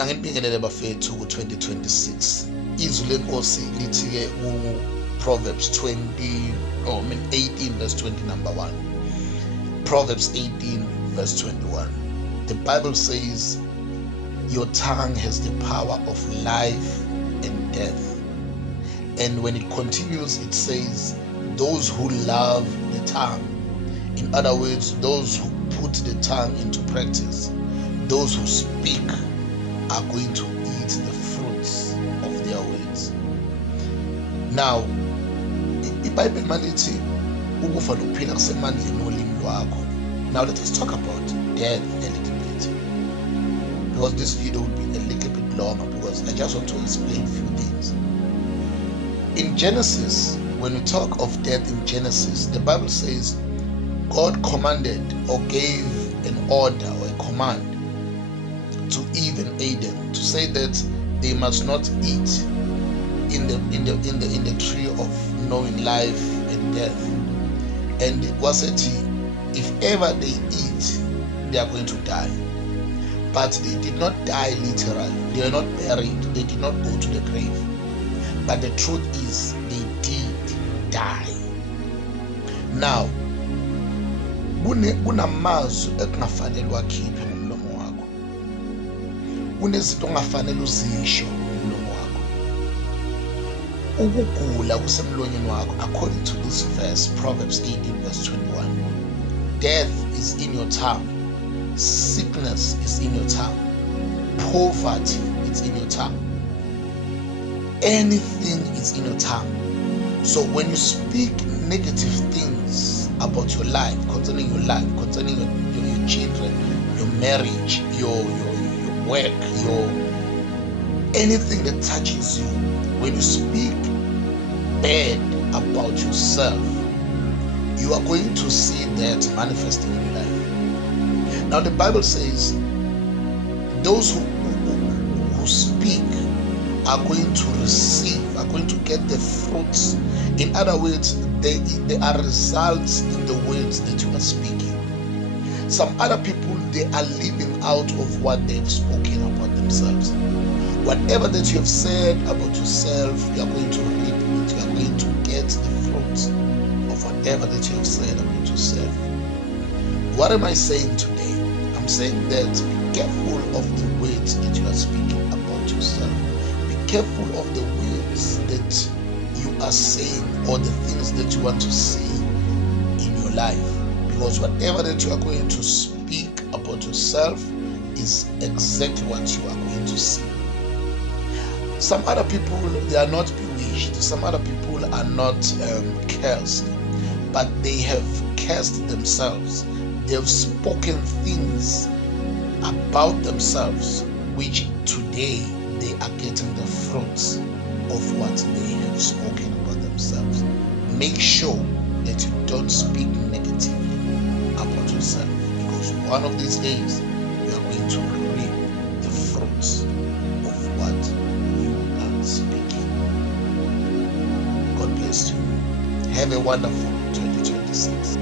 Angibingelele bafethu ku-2026. Izwi lenkosi lithi-ke ku-Proverbs 18 verse 20 number 1. Proverbs 18 verse 21. The Bible says, your tongue has the power of life and death. And when it continues, it says, those who love the tongue, in other words, those who put the tongue into practice, those who speak are going to eat the fruits of their words. Now, iBhayibheli malithi ukufa nokuphila kusemandleni olimi lwakho. Now let us talk about death a little bit, because this video will be a little bit longer, because I just want to explain a few things. In Genesis, when we talk of death in Genesis, the Bible says God commanded or gave an order or a command to Eve and Adam to say that they must not eat in the tree of knowing life and death. And it was said, if ever they eat, they are going to die. But they did not die literally. They were not buried. They did not go to the grave. But the truth is, they did die. Now, kunamazwi ekungafanele wakhiphe ngomlomo wakho. Kunezinto ongafanele uzisho ngomlomo wakho. Ukugula kusemlonyeni wakho, according to this verse, Proverbs 18 verse 21. Death is in your tongue. Sickness is in your tongue. Poverty is in your tongue. Anything is in your tongue. So when you speak negative things about your life, concerning your children, your marriage, your work, anything that touches you, when you speak bad about yourself, you are going to see that manifesting in your life. Now the Bible says those who speak are going to receive, are going to get the fruits. In other words, there are results in the words that you are speaking. Some other people, they are living out of what they've spoken about themselves. Whatever that you have said about yourself, you are going to reap it. You are going to get the fruits of whatever that you have said about yourself. What am I saying today? I'm saying that be careful of the words that you are speaking about yourself. Be careful of the words that you are saying or the things that you want to see in your life. Because whatever that you are going to speak about yourself is exactly what you are going to see. Some other people, they are not bewitched. Some other people are not cursed, but they have cursed themselves. They have spoken things about themselves, which today they are getting the fruits of what they have spoken about themselves. Make sure that you don't speak negatively about yourself, because one of these days you are going to reap the fruits of what you are speaking. God bless you. Have a wonderful 2026.